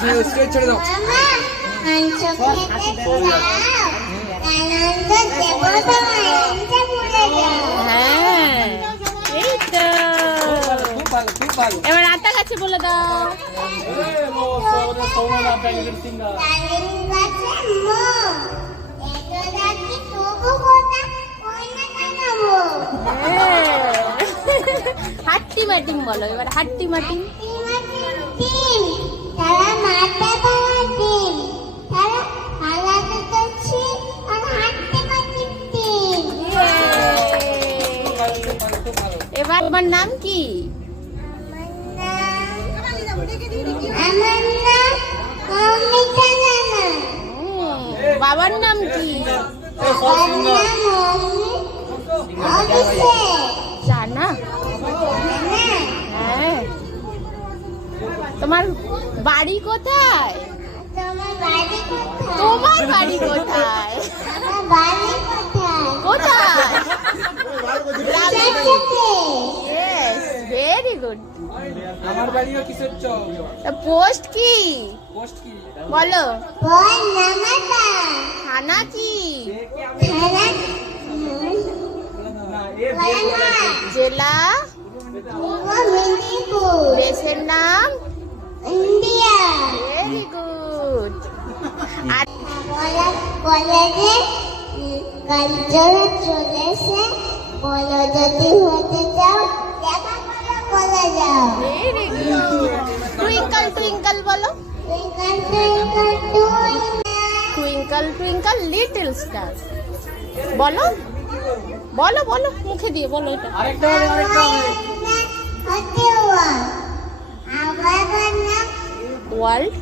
Straight ছেড়ে দাও। হ্যাঁ এই তো এবার আতা গাছে বলে দাও। হাট্টি মাটিং বলো এবার, হাট্টি মাটিং। এবার তোমার নাম কি? বাবার নাম কি? জানা? হ্যাঁ। তোমার বাড়ি কোথায়? তোমার বাড়ি কোথায়? কোথায়? Very good. আমার বাড়িও কিসের চক। পোস্ট কি? পোস্ট কি বলো। থানা কি? জেলা? দেশের নাম? ইন্ডিয়া। Very good. আর কলেজে কালচারে চলেছে, বলো যদি হতে চাও দেখা করে বলে যাও। Very good. টুইঙ্কল টুইঙ্কল বলো। Twinkle twinkle twinkle twinkle little star বলো। বলো বলো মুখে দিয়ে বলো এটা। আরেকটা হবে, আরেকটা হবে। আমার নাম ওয়ার্ল্ড